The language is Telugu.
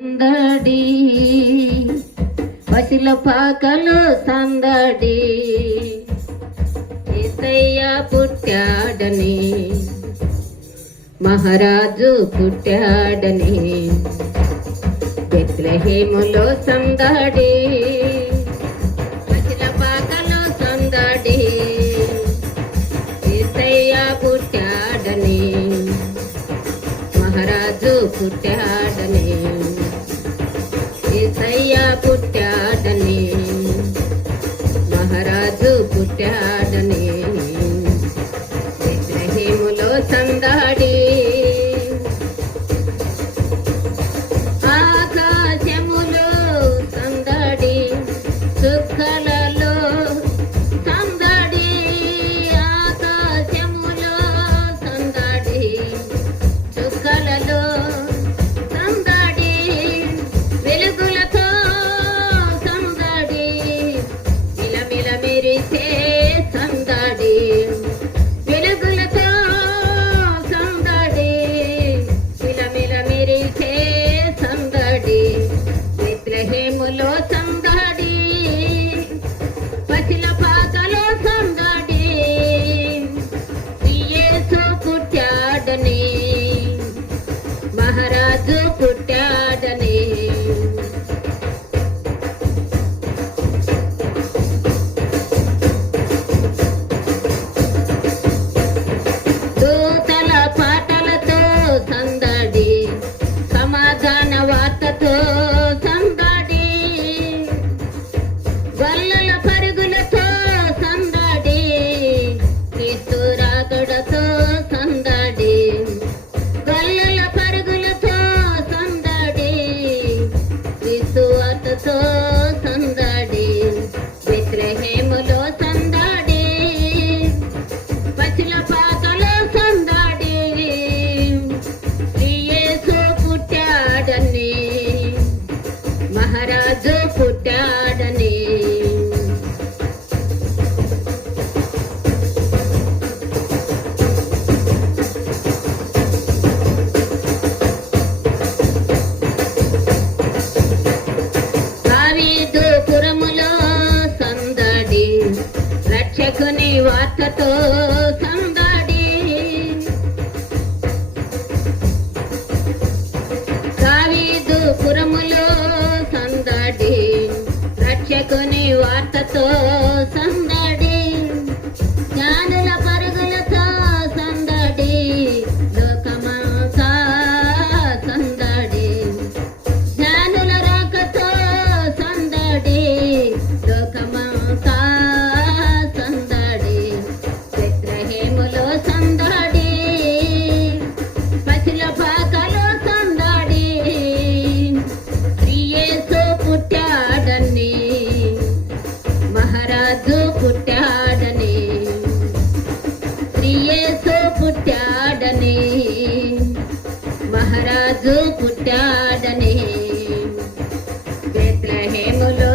సందడి పసిల పాకలో సందడి యేసయ్య పుట్టాడని మహారాజు పుట్టాడని బెత్లెహేములో సందడి పసిల పాకలో సందడి యేసయ్య పుట్టాడని మహారాజు పుట్టాడని యేసయ్య పుట్టాడని మహారాజు పుట్టాడని బెత్లెహేములో సందడి ఆకాశములో సందడి చుక్కలలో సందడి ఆకాశములో సందడి చుక్కలలో సందడి వెలుగులతో సందడి మిలమిల మెరిసే సందడి వెలుగులతో సందడి మిలమిల మెరిసే సందడి బెత్లెహేములో సందడి పసిల పాకలో సందడి యేసు పుట్టాడని మహారాజు పుట్టాడని దూతల పాటలతో సందడి సమాధాన వార్తతో సందడి గొల్లల పరుగులతో సందడి క్రీస్తు రాకడతో సందడి గొల్లల పరుగులతో సందడి క్రీస్తు వార్తతో సందడి బెత్లెహేములో సందడి పసిల పాకలో సందడి యేసు పుట్టాడని మహారాజు పుట్టాడని దావీదు పురములో సందడి రక్షకుని వార్తతో సందడి దావీదు పురములో సందడి రక్షకుని వార్తతో సందడి జ్ఞానుల పరుగులతో సందడి లోకమంతా సందడి జ్ఞానుల రాకతో సందడి లోకమంతా సందడి బెత్లెహేములో సందడి పసిల పాకలో సందడి యేసు పుట్టాడని మహారాజు పుట్టాడని యేసు పుట్టాడని మహారాజు పుట్టాడని బెత్లెహేములో